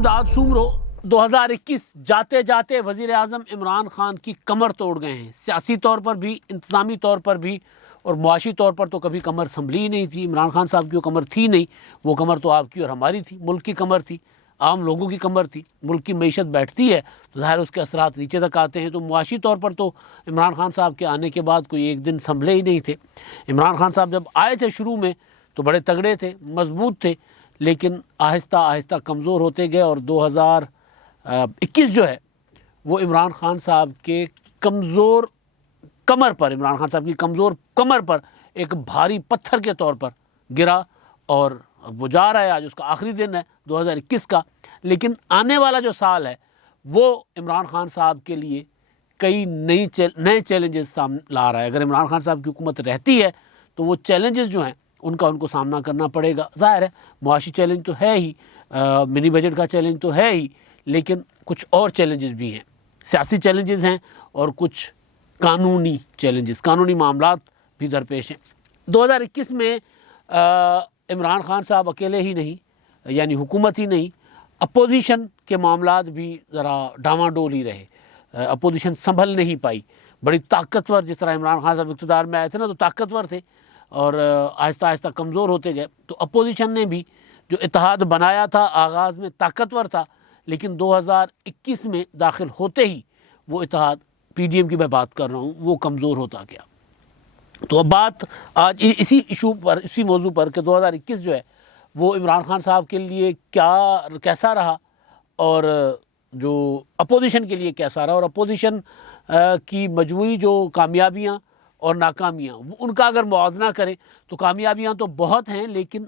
इमदाद सुमरो 2021 जाते जाते वज़ीर आज़म इमरान खान की कमर तोड़ गए हैं। सियासी तौर पर भी, इंतज़ामी तौर पर भी और मुआशी तौर पर तो कभी कमर संभली ही नहीं थी। इमरान खान साहब की वो कमर थी नहीं, वो कमर तो आपकी और हमारी थी, मुल्क की कमर थी, आम लोगों की कमर थी। मुल्क की मईशत बैठती है तो ज़ाहिर उसके असरात नीचे तक आते हैं। तो मुआशी तौर पर तो इमरान खान साहब के आने के बाद कोई एक दिन संभले ही नहीं थे। इमरान खान साहब जब आए थे शुरू में तो बड़े तगड़े थे, मजबूत थे, लेकिन आहिस्ता आहिस्ता कमज़ोर होते गए और 2021 जो है वो इमरान खान साहब के कमज़ोर कमर पर, इमरान खान साहब की कमज़ोर कमर पर एक भारी पत्थर के तौर पर गिरा। और वो जा रहा है, आज उसका आखिरी दिन है 2021 का। लेकिन आने वाला जो साल है वो इमरान खान साहब के लिए कई नए चैलेंजेस सामने ला रहा है। अगर इमरान खान साहब की हुकूमत रहती है तो वो चैलेंजेस जो हैं उनको सामना करना पड़ेगा। ज़ाहिर है मुआशी चैलेंज तो है ही, मिनी बजट का चैलेंज तो है ही, लेकिन कुछ और चैलेंजेस भी हैं, सियासी चैलेंजेस हैं और कुछ कानूनी चैलेंजेस, कानूनी मामलात भी दरपेश हैं। 2021 में इमरान खान साहब अकेले ही नहीं, यानी हुकूमत ही नहीं, अपोजिशन के मामलात भी ज़रा डामाडोल ही रहे। अपोजिशन संभल नहीं पाई। बड़ी ताकतवर, जिस तरह इमरान खान साहब इक़्तिदार में आए थे ना तो ताकतवर थे और आहिस्ता आहिस्ता कमज़ोर होते गए। तो अपोजिशन ने भी जो इत्तेहाद बनाया था आगाज़ में ताकतवर था, लेकिन 2021 में दाखिल होते ही वो इत्तेहाद, PDM की मैं बात कर रहा हूँ, वो कमज़ोर होता गया। तो अब बात आज इसी इशू पर, इसी मौजू पर कि 2021 जो है वो इमरान खान साहब के लिए कैसा रहा और जो अपोजिशन के लिए कैसा रहा, और अपोजिशन की मजमूई जो कामयाबियाँ और नाकामियाँ, उनका अगर मुआवजा करें तो कामयाबियाँ तो बहुत हैं लेकिन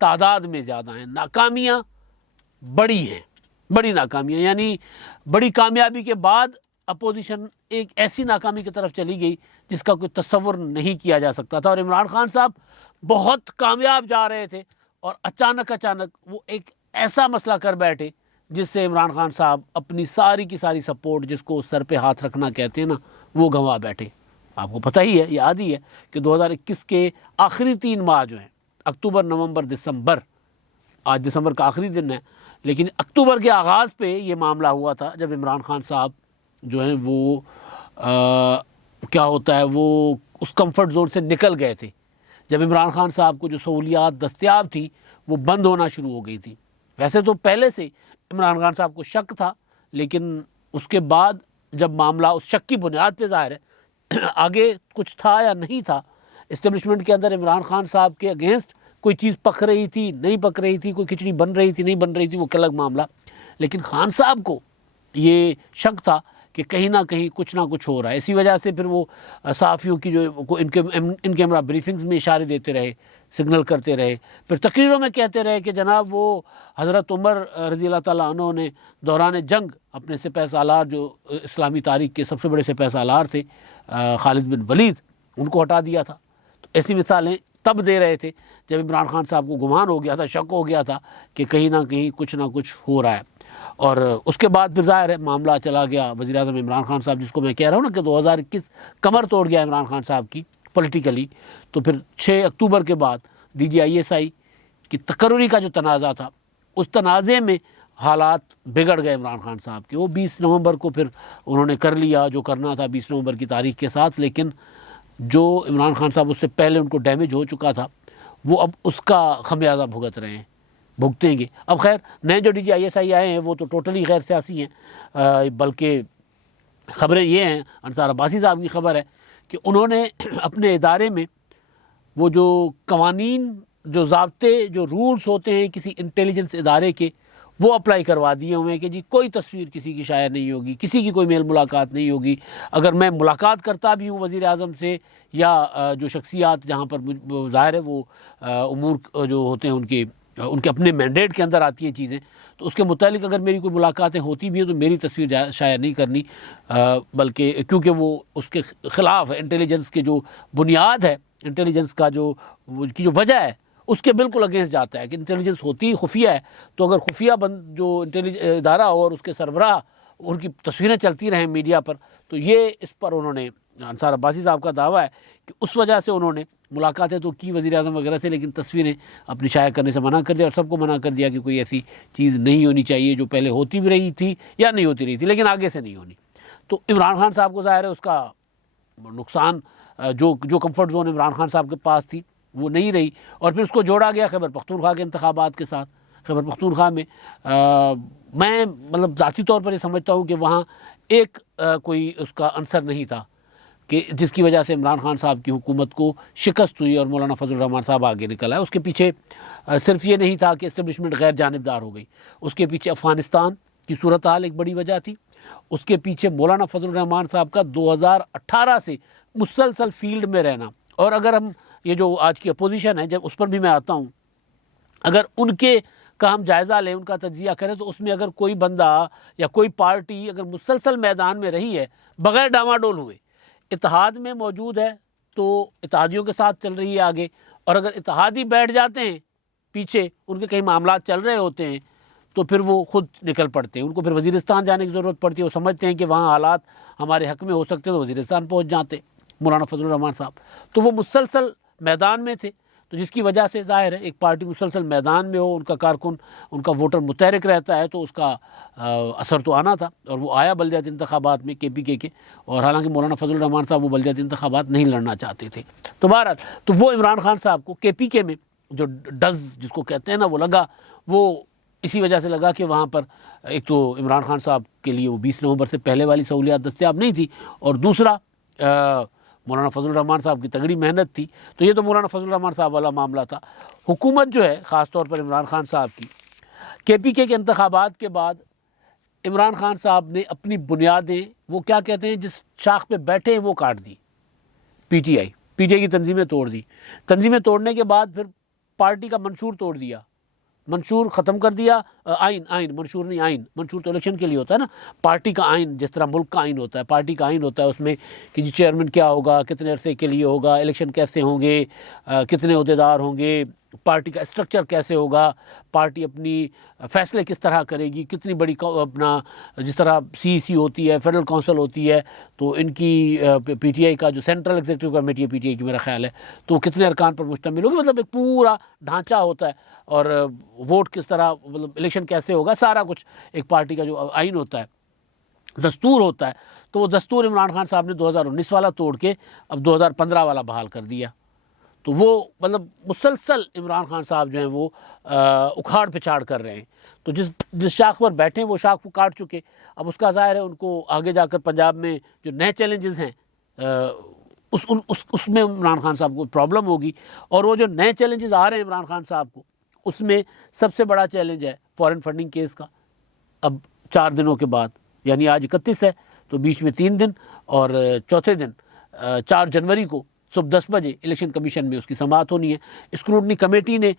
तादाद में ज़्यादा हैं, नाकामियाँ बड़ी हैं, बड़ी नाकामियाँ। यानी बड़ी कामयाबी के बाद अपोजिशन एक ऐसी नाकामी की तरफ चली गई जिसका कोई तसव्वुर नहीं किया जा सकता था। और इमरान खान साहब बहुत कामयाब जा रहे थे और अचानक वो एक ऐसा मसला कर बैठे जिससे इमरान खान साहब अपनी सारी की सारी सपोर्ट, जिसको सर पे हाथ रखना कहते हैं ना, वो गंवा बैठे। आपको पता ही है, याद ही है कि 2021 के आखिरी 3 माह जो हैं, अक्टूबर, नवंबर, दिसंबर, आज दिसंबर का आखिरी दिन है, लेकिन अक्टूबर के आगाज़ पे ये मामला हुआ था जब इमरान खान साहब जो हैं वो क्या होता है, वो उस कंफर्ट जोन से निकल गए थे। जब इमरान खान साहब को जो सहूलियात दस्तयाब थी वो बंद होना शुरू हो गई थी। वैसे तो पहले से इमरान खान साहब को शक था, लेकिन उसके बाद जब मामला उस शक की बुनियाद पे ज़ाहिर है आगे कुछ था या नहीं था, इस्टेब्लिशमेंट के अंदर इमरान खान साहब के अगेंस्ट कोई चीज़ पक रही थी, नहीं पक रही थी, कोई खिचड़ी बन रही थी, नहीं बन रही थी, वो अलग मामला। लेकिन खान साहब को ये शक था कि कहीं ना कहीं कुछ ना कुछ हो रहा है। इसी वजह से फिर वो सहाफ़ियों की जो इन कैमरा ब्रीफिंग्स में इशारे देते रहे, सिग्नल करते रहे, फिर तकरीरों में कहते रहे कि जनाब वो हज़रत उमर रज़ी अल्लाह ताला अन्हु ने दौरान जंग अपने सिपह सालार, जो इस्लामी तारीख़ के सबसे बड़े सिपह सालार थे, खालिद बिन वलीद, उनको हटा दिया था। तो ऐसी मिसालें तब दे रहे थे जब इमरान खान साहब को गुमान हो गया था, शक हो गया था कि कहीं ना कहीं कुछ ना कुछ हो रहा है। और उसके बाद फिर ज़ाहिर है मामला चला गया वज़ीर आज़म इमरान खान साहब, जिसको मैं कह रहा हूँ ना कि 2021 कमर तोड़ गया इमरान खान साहब की पॉलिटिकली। तो फिर 6 अक्टूबर के बाद DGISI की तकर्री का जो तनाज़ा था, उस तनाज़े में हालात बिगड़ गए इमरान खान साहब के। वो 20 नवंबर को फिर उन्होंने कर लिया जो करना था 20 नवंबर की तारीख के साथ, लेकिन जो इमरान खान साहब उससे पहले उनको डैमेज हो चुका था वो अब उसका खमियाजा भुगत रहे हैं, भुगतेंगे। अब खैर नए जो DGISI आए हैं वो तो टोटली गैर सियासी हैं, बल्कि ख़बरें ये हैं, अंसार अब्बासी साहब की ख़बर है कि उन्होंने अपने इदारे में वो जो कवानीन, जो ज़ाब्ते, जो रूल्स होते हैं किसी इंटेलिजेंस इदारे के, वो अप्लाई करवा दिए हुए हैं कि जी कोई तस्वीर किसी की शायर नहीं होगी, किसी की कोई मेल मुलाकात नहीं होगी। अगर मैं मुलाकात करता भी हूँ वज़ीर आज़म से या जो शख्सियात जहाँ पर ज़ाहिर है वो उमूर जो होते हैं उनके अपने मैंडेट के अंदर आती हैं चीज़ें, तो उसके मुतालिक अगर मेरी कोई मुलाकातें होती भी हैं तो मेरी तस्वीर शायर नहीं करनी, बल्कि क्योंकि वो उसके ख़िलाफ़ इंटेलिजेंस के जो बुनियाद है, इंटेलिजेंस का जो की जो वजह है उसके बिल्कुल अगेंस्ट जाता है कि इंटेलिजेंस होती ही खुफिया है। तो अगर खुफिया जो इदारा हो और उसके सरबराह उनकी तस्वीरें चलती रहें मीडिया पर, तो ये इस पर उन्होंने, अंसार अब्बासी साहब का दावा है कि उस वजह से उन्होंने मुलाकातें तो की वज़ीर आज़म वगैरह से, लेकिन तस्वीरें अपनी शाया करने से मना कर दिया और सबको मना कर दिया कि कोई ऐसी चीज़ नहीं होनी चाहिए जो पहले होती भी रही थी या नहीं होती रही थी, लेकिन आगे से नहीं होनी। तो इमरान खान साहब को ज़ाहिर है उसका नुकसान, जो कंफर्ट जोन इमरान खान साहब के पास थी वो नहीं रही, और फिर उसको जोड़ा गया खैबर पख्तूनख्वा के इंतखाबात के साथ। खैबर पख्तूनख्वा में मैं मतलब ज़ाती तौर पर ये समझता हूँ कि वहाँ एक कोई उसका आंसर नहीं था कि जिसकी वजह से इमरान खान साहब की हुकूमत को शिकस्त हुई और मौलाना फजल रहमान साहब आगे निकल आए। उसके पीछे सिर्फ ये नहीं था कि इस्टेब्लिशमेंट गैर जानिबदार हो गई, उसके पीछे अफ़गानिस्तान की सूरत हाल एक बड़ी वजह थी, उसके पीछे मौलाना फजल रहमान साहब का 2018 से मुसलसल फील्ड में रहना। और अगर हम ये जो आज की अपोजिशन है, जब उस पर भी मैं आता हूँ, अगर उनके का हम जायज़ा लें, उनका तज्जिया करें, तो उसमें अगर कोई बंदा या कोई पार्टी अगर मुसलसल मैदान में रही है बग़ैर डामाडोल हुए, इत्तेहाद में मौजूद है तो इत्तेहादियों के साथ चल रही है आगे, और अगर इत्तेहादी बैठ जाते हैं पीछे, उनके कहीं मामला चल रहे होते हैं, तो फिर वो खुद निकल पड़ते हैं। उनको फिर वज़ीरिस्तान जाने की ज़रूरत पड़ती है, वो समझते हैं कि वहाँ हालात हमारे हक़ में हो सकते हैं, तो वज़ीरिस्तान पहुँच जाते मौलाना फजल रहमान साहब। तो वो मुसलसल मैदान में थे, तो जिसकी वजह से ज़ाहिर है एक पार्टी मुसलसल मैदान में हो, उनका कारकुन, उनका वोटर मुतहरिक रहता है, तो उसका असर तो आना था, और वो आया बल्दियाती इंतखाबात में KPK के। और हालांकि मौलाना फजल रहमान साहब वो बल्दियाती इंतखाबात नहीं लड़ना चाहते थे। तो बहरहाल तो वो इमरान खान साहब को KPK में जो डज़ जिसको कहते हैं ना, वो लगा, वो इसी वजह से लगा कि वहाँ पर एक तो इमरान खान साहब के लिए वो 20 नवंबर से पहले वाली सहूलियात दस्तयाब नहीं थी, और दूसरा मौलाना फजल रहमान साहब की तगड़ी मेहनत थी। तो ये तो मौलाना फजल रहमान साहब वाला मामला था। हुकूमत जो है ख़ास तौर पर इमरान खान साहब की, KPK के इंतखाबात के बाद इमरान खान साहब ने अपनी बुनियादें, वो क्या कहते हैं, जिस शाख पे बैठे हैं वो काट दी। PTI की तंजीमें तोड़ दी। तंजीमें तोड़ने के बाद फिर पार्टी का मंशूर तोड़ दिया, मंशूर ख़त्म कर दिया। आइन मंशूर नहीं, आइन मंशूर तो इलेक्शन के लिए होता है ना। पार्टी का आइन, जिस तरह मुल्क का आइन होता है, पार्टी का आइन होता है, उसमें कि जी चेयरमैन क्या होगा, कितने अरसे के लिए होगा, इलेक्शन कैसे होंगे, कितने अहदेदार होंगे, पार्टी का स्ट्रक्चर कैसे होगा, पार्टी अपनी फ़ैसले किस तरह करेगी, कितनी बड़ी अपना जिस तरह CEC होती है, फेडरल काउंसिल होती है, तो इनकी PTI का जो सेंट्रल एग्जीक्यूटिव कमेटी है PTI की, मेरा ख्याल है, तो कितने अरकान पर मुश्तमिल होगी, मतलब एक पूरा ढांचा होता है, और वोट किस तरह, मतलब इलेक्शन कैसे होगा, सारा कुछ एक पार्टी का जो आइन होता है, दस्तूर होता है। तो वो दस्तूर इमरान खान साहब ने 2019 वाला तोड़ के अब 2015 वाला बहाल कर दिया। तो वो मतलब मुसलसल इमरान खान साहब जो हैं वो उखाड़ पिछाड़ कर रहे हैं। तो जिस शाख पर बैठे हैं वो शाख को काट चुके। अब उसका ज़ाहिर है उनको आगे जाकर पंजाब में जो नए चैलेंजेस हैं उसमें इमरान खान साहब को प्रॉब्लम होगी। और वो जो नए चैलेंजेस आ रहे हैं इमरान खान साहब को, उसमें सबसे बड़ा चैलेंज है फॉरेन फंडिंग केस का। अब 4 दिनों के बाद, यानी आज 31 है, तो बीच में 3 दिन, और चौथे दिन 4 जनवरी को सुबह 10 बजे इलेक्शन कमीशन में उसकी समाअत होनी है। स्क्रूटनी कमेटी ने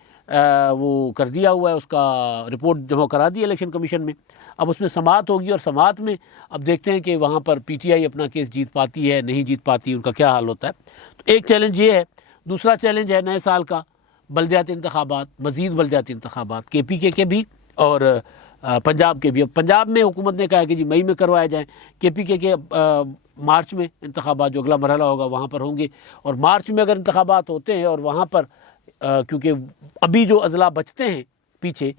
वो कर दिया हुआ है, उसका रिपोर्ट जमा करा दी इलेक्शन कमीशन में। अब उसमें समाअत होगी, और समाअत में अब देखते हैं कि वहाँ पर PTI अपना केस जीत पाती है, नहीं जीत पाती, उनका क्या हाल होता है। तो एक चैलेंज ये है। दूसरा चैलेंज है नए साल का बल्दियाती इंतखाबात, मज़ीद बल्दियाती इंतखाबात, KPK के भी और पंजाब के भी। अब पंजाब में हुकूमत ने कहा कि जी मई में करवाए जाएँ। KPK के मार्च में इंतखाबात जो अगला मरहला होगा वहाँ पर होंगे। और मार्च में अगर इंतखाबात होते हैं और वहाँ पर क्योंकि अभी जो अज़ला बचते हैं पीछे,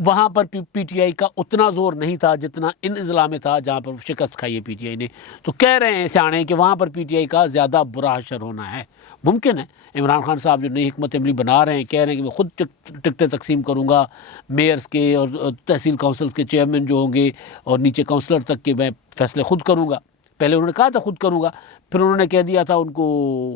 वहाँ पर PTI का उतना ज़ोर नहीं था जितना इन अज़ला में था जहाँ पर शिकस्त खाई है PTI ने। तो कह रहे हैं सियाणे कि वहाँ पर PTI का ज़्यादा बुरा असर होना है। मुमकिन है इमरान खान साहब जो नई हिकमत अमली बना रहे हैं, कह रहे हैं कि मैं ख़ुद टिकटें तकसीम करूँगा, मेयर्स के और तहसील काउंसिल्स के चेयरमैन जो होंगे और नीचे काउंसलर तक के मैं फ़ैसले ख़ुद करूँगा। पहले उन्होंने कहा था खुद करूँगा, फिर उन्होंने कह दिया था उनको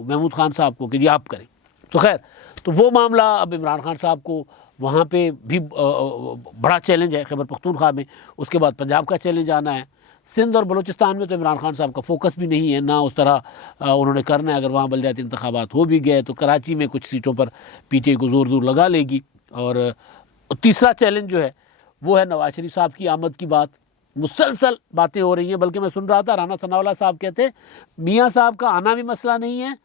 महमूद खान साहब को कि जी आप करें। तो खैर, तो वो मामला अब इमरान खान साहब को वहाँ पे भी बड़ा चैलेंज है खैबर पख्तूनख्वा में। उसके बाद पंजाब का चैलेंज आना है। सिंध और बलूचिस्तान में तो इमरान खान साहब का फोकस भी नहीं है, ना उस तरह उन्होंने करना है। अगर वहाँ बल्दियाती इंतखाबात हो भी गए तो कराची में कुछ सीटों पर PTI को ज़ोर ज़ोर लगा लेगी। और तीसरा चैलेंज जो है वो है नवाज शरीफ साहब की आमद की बात। मुसलसल बातें हो रही हैं, बल्कि मैं सुन रहा था राना सनाउल्लाह साहब कहते हैं मियाँ साहब का आना भी मसला नहीं है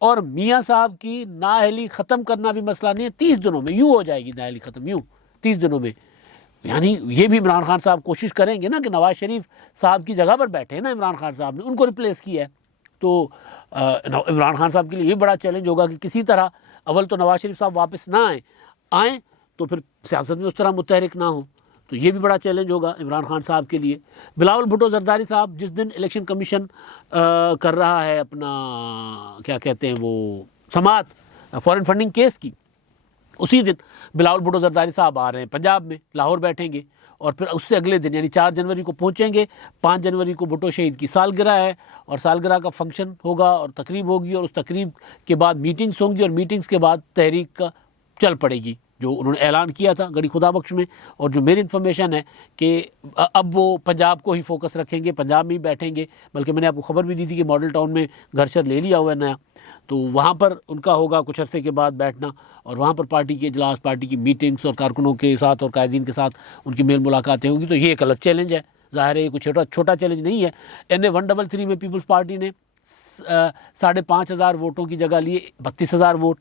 और मियाँ साहब की नाअहली ख़त्म करना भी मसला नहीं है। 30 दिनों में यूँ हो जाएगी नाअहली ख़त्म, यूँ 30 दिनों में। यानी ये भी इमरान खान साहब कोशिश करेंगे ना कि नवाज शरीफ साहब की जगह पर बैठे हैं ना, इमरान खान साहब ने उनको रिप्लेस किया है, तो इमरान खान साहब के लिए ये बड़ा चैलेंज होगा कि किसी तरह अव्वल तो नवाज शरीफ साहब वापस ना आएँ तो फिर सियासत में उस तरह मुतहरिक ना हो, तो ये भी बड़ा चैलेंज होगा इमरान खान साहब के लिए। बिलावल भुट्टो जरदारी साहब जिस दिन इलेक्शन कमीशन कर रहा है अपना क्या कहते हैं वो समाअत फॉरेन फंडिंग केस की, उसी दिन बिलावल भुट्टो जरदारी साहब आ रहे हैं पंजाब में, लाहौर बैठेंगे और फिर उससे अगले दिन यानी 4 जनवरी को पहुंचेंगे। 5 जनवरी को भुट्टो शहीद की सालगिरह है और सालगिरह का फंक्शन होगा और तकरीब होगी और उस तकरीब के बाद मीटिंग्स होंगी और मीटिंग्स के बाद तहरीक का चल पड़ेगी जो उन्होंने ऐलान किया था गड़ी खुदा बख्श में। और जो मेरी इन्फॉर्मेशन है कि अब वो पंजाब को ही फोकस रखेंगे, पंजाब में ही बैठेंगे, बल्कि मैंने आपको खबर भी दी थी कि मॉडल टाउन में घर शर ले लिया हुआ है नया, तो वहाँ पर उनका होगा कुछ अरसे के बाद बैठना और वहाँ पर पार्टी के इजलास, पार्टी की मीटिंग्स और कारकुनों के साथ और कायदीन के साथ उनकी मेल मुलाकातें होंगी। तो ये एक अलग चैलेंज है, ज़ाहिर है ये कुछ छोटा चैलेंज नहीं है। NA 133 में पीपल्स पार्टी ने 5,500 वोटों की जगह लिए 32,000 वोट।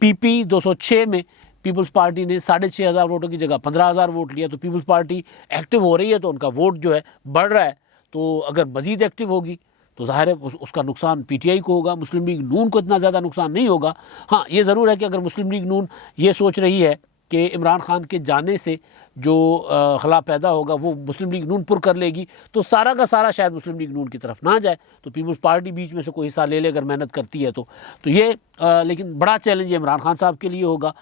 PP 206 में पीपल्स पार्टी ने 6,500 वोटों की जगह 15,000 वोट लिया। तो पीपल्स पार्टी एक्टिव हो रही है तो उनका वोट जो है बढ़ रहा है। तो अगर मज़ीद एक्टिव होगी तो ज़ाहिर है उसका नुकसान PTI को होगा, मुस्लिम लीग नून को इतना ज़्यादा नुकसान नहीं होगा। हाँ, ये ज़रूर है कि अगर मुस्लिम लीग नून ये सोच रही है कि इमरान खान के जाने से जो खला पैदा होगा वो मुस्लिम लीग नून पुर कर लेगी, तो सारा का सारा शायद मुस्लिम लीग नून की तरफ ना जाए, तो पीपल्स पार्टी बीच में से कोई हिस्सा ले ले अगर मेहनत करती है तो ये लेकिन बड़ा चैलेंज इमरान खान साहब के लिए होगा।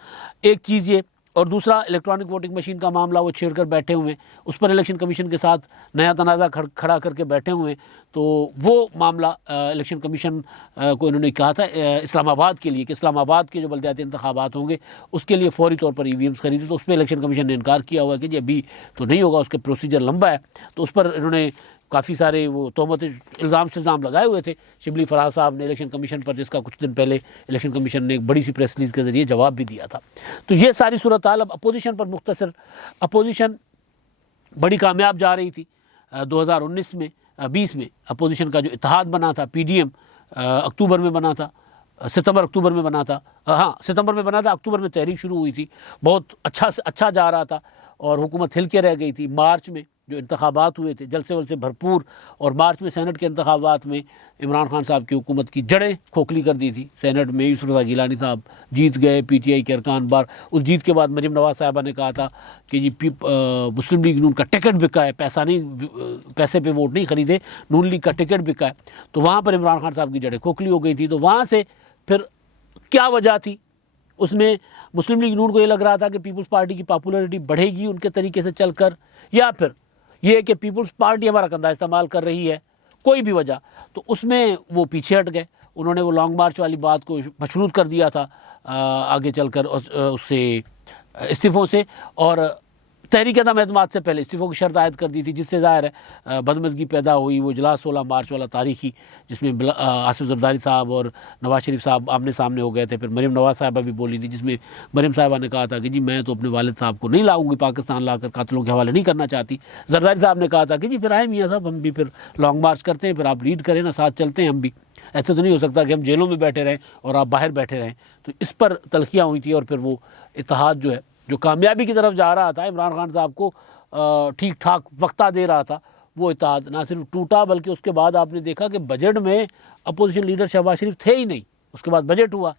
एक चीज़ ये, और दूसरा इलेक्ट्रॉनिक वोटिंग मशीन का मामला वो छेड़ कर बैठे हुए हैं, उस पर इलेक्शन कमीशन के साथ नया तनाज़ा खड़ा करके बैठे हुए हैं। तो वो मामला इलेक्शन कमीशन को इन्होंने कहा था इस्लामाबाद के लिए कि इस्लामाबाद के जो बल्दियाती इंतखाबात होंगे उसके लिए फौरी तौर पर EVMs खरीदे, तो उस पर इलेक्शन कमीशन ने इनकार किया हुआ है कि जी अभी तो नहीं होगा, उसके प्रोसीजर लंबा है। तो उस पर इन्होंने काफ़ी सारे वो तोहमत इल्ज़ाम लगाए हुए थे शिबली फराज साहब ने इलेक्शन कमीशन पर, जिसका कुछ दिन पहले इलेक्शन कमीशन ने एक बड़ी सी प्रेस रिलीज के ज़रिए जवाब भी दिया था। तो ये सारी सूरत हाल। अब अपोजिशन पर मुख्तसर, अपोजिशन बड़ी कामयाब जा रही थी 2019 में 20 में अपोजिशन का जो इत्तेहाद बना था PDM अक्टूबर में बना था, सितंबर में बना था, हाँ सितंबर में बना था, अक्टूबर में तहरीक शुरू हुई थी, बहुत अच्छा जा रहा था और हुकूमत हिल के रह गई थी। मार्च में जो इंतखाबात हुए थे जलसे वलसे भरपूर, और मार्च में सेनेट के इंतखाबात में इमरान खान साहब की हुकूमत की जड़ें खोखली कर दी थी। सेनेट में यूसुफ रज़ा गिलानी साहब जीत गए, PTI के अरकान बार। उस जीत के बाद मरीम नवाज़ साहबा ने कहा था कि जी मुस्लिम लीग नून का टिकट बिका है, पैसे पे वोट नहीं खरीदे, नून लीग का टिकट बिका है। तो वहाँ पर इमरान खान साहब की जड़ें खोखली हो गई थी। तो वहाँ से फिर क्या वजह थी, उसमें मुस्लिम लीग नून को ये लग रहा था कि पीपल्स पार्टी की पॉपुलैरिटी बढ़ेगी उनके तरीके से चलकर, या फिर ये कि पीपल्स पार्टी हमारा कंधा इस्तेमाल कर रही है, कोई भी वजह, तो उसमें वो पीछे हट गए। उन्होंने वो लॉन्ग मार्च वाली बात को मशरूत कर दिया था आगे चलकर उससे इस्तीफ़ों से, और तहरीक अदम एतमाद से पहले इस्तीफ़ों की शर्त आयद कर दी थी, जिससे ज़ाहिर है बदमज़गी पैदा हुई। वो इजलास 16 मार्च वाला तारीखी, जिसमें आसिफ जरदारी साहब और नवाज शरीफ साहब आमने सामने हो गए थे। फिर मरीम नवाज़ साहबा भी बोली थी, जिसमें मरीम साहबा ने कहा था कि जी मैं तो अपने वालिद साहब को नहीं लाऊंगी पाकिस्तान, लाकर कातिलों के हवाले नहीं करना चाहती। जरदारी साहब ने कहा था कि जी फिर आए मियाँ साहब, हम भी फिर लॉन्ग मार्च करते हैं, फिर आप लीड करें ना, साथ चलते हैं हम भी। ऐसे तो नहीं हो सकता कि हम जेलों में बैठे रहें और आप बाहर बैठे रहें। तो इस पर तलखियाँ हुई थी और फिर वो इत्तेहाद जो है, जो कामयाबी की तरफ जा रहा था, इमरान खान साहब को ठीक ठाक वक्ता दे रहा था, वो इत्तेहाद ना सिर्फ टूटा बल्कि उसके बाद आपने देखा कि बजट में अपोजिशन लीडर शहबाज शरीफ थे ही नहीं। उसके बाद बजट हुआ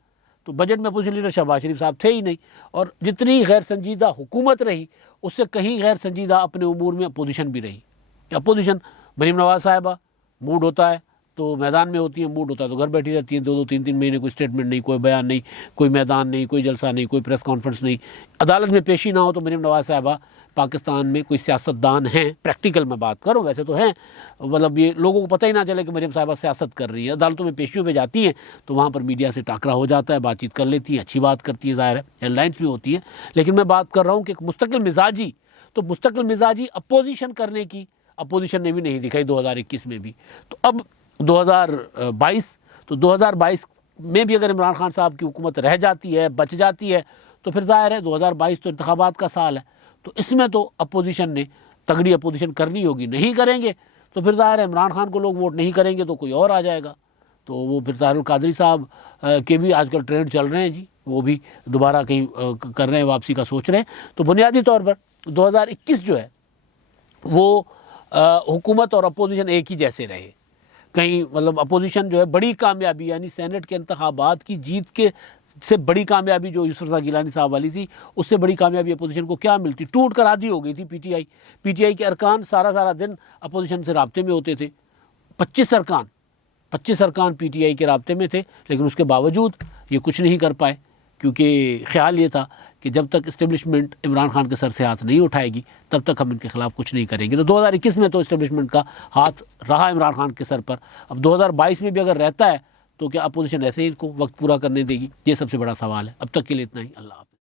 तो बजट में अपोजिशन लीडर शहबाज शरीफ साहब थे ही नहीं, और जितनी गैर संजीदा हुकूमत रही उससे कहीं गैर संजीदा अपने उमूर में अपोजिशन भी रही। अपोजिशन मरीम नवाज़ साहिबा मूड होता है तो मैदान में होती है, मूड होता है तो घर बैठी रहती है, 2-2 3-3 महीने कोई स्टेटमेंट नहीं, कोई बयान नहीं, कोई मैदान नहीं, कोई जलसा नहीं, कोई प्रेस कॉन्फ्रेंस नहीं, अदालत में पेशी ना हो। तो मरीम नवाज़ साहिबा पाकिस्तान में कोई सियासतदान हैं, प्रैक्टिकल में बात करूँ, वैसे तो हैं, मतलब ये लोगों को पता ही ना चले कि मरीम साहिबा सियासत कर रही है। अदालतों में पेशियों पे जाती हैं तो वहाँ पर मीडिया से टाकरा हो जाता है, बातचीत कर लेती हैं, अच्छी बात करती है, ज़ाहिर है हेडलाइंस भी होती है। लेकिन मैं बात कर रहा हूँ कि एक मुस्तकिल मिजाजी, तो मुस्तकिल मिजाजी अपोजिशन करने की अपोजिशन ने भी नहीं दिखाई 2021 में भी। तो अब 2022 में भी अगर इमरान खान साहब की हुकूमत रह जाती है, बच जाती है, तो फिर ज़ाहिर है 2022 तो इंतखाबात का साल है, तो इसमें तो अपोजिशन ने तगड़ी अपोजिशन करनी होगी। नहीं करेंगे तो फिर ज़ाहिर है इमरान खान को लोग वोट नहीं करेंगे तो कोई और आ जाएगा। तो वो फिर तारुल कादरी साहब के भी आजकल ट्रेंड चल रहे हैं जी, वो भी दोबारा कहीं कर रहे हैं, वापसी का सोच रहे हैं। तो बुनियादी तौर पर 2021 जो है वो हुकूमत और अपोजिशन एक ही जैसे रहे। कहीं मतलब अपोजिशन जो है बड़ी कामयाबी यानी सेनेट के इंतखाबात की जीत के से बड़ी कामयाबी जो यूसुफ रज़ा गिलानी साहब वाली थी, उससे बड़ी कामयाबी अपोजिशन को क्या मिलती? टूट कर आधी हो गई थी पीटीआई के अरकान सारा दिन अपोजिशन से राब्ते में होते थे। 25 अरकान पीटीआई के राब्ते में थे, लेकिन उसके बावजूद ये कुछ नहीं कर पाए, क्योंकि ख्याल ये था कि जब तक इस्टेब्लिशमेंट इमरान खान के सर से हाथ नहीं उठाएगी तब तक हम इनके खिलाफ कुछ नहीं करेंगे। तो 2021 में तो इस्टेब्लिशमेंट का हाथ रहा इमरान खान के सर पर। अब 2022 में भी अगर रहता है तो क्या अपोजिशन ऐसे ही इनको वक्त पूरा करने देगी? ये सबसे बड़ा सवाल है। अब तक के लिए इतना ही। अल्लाह।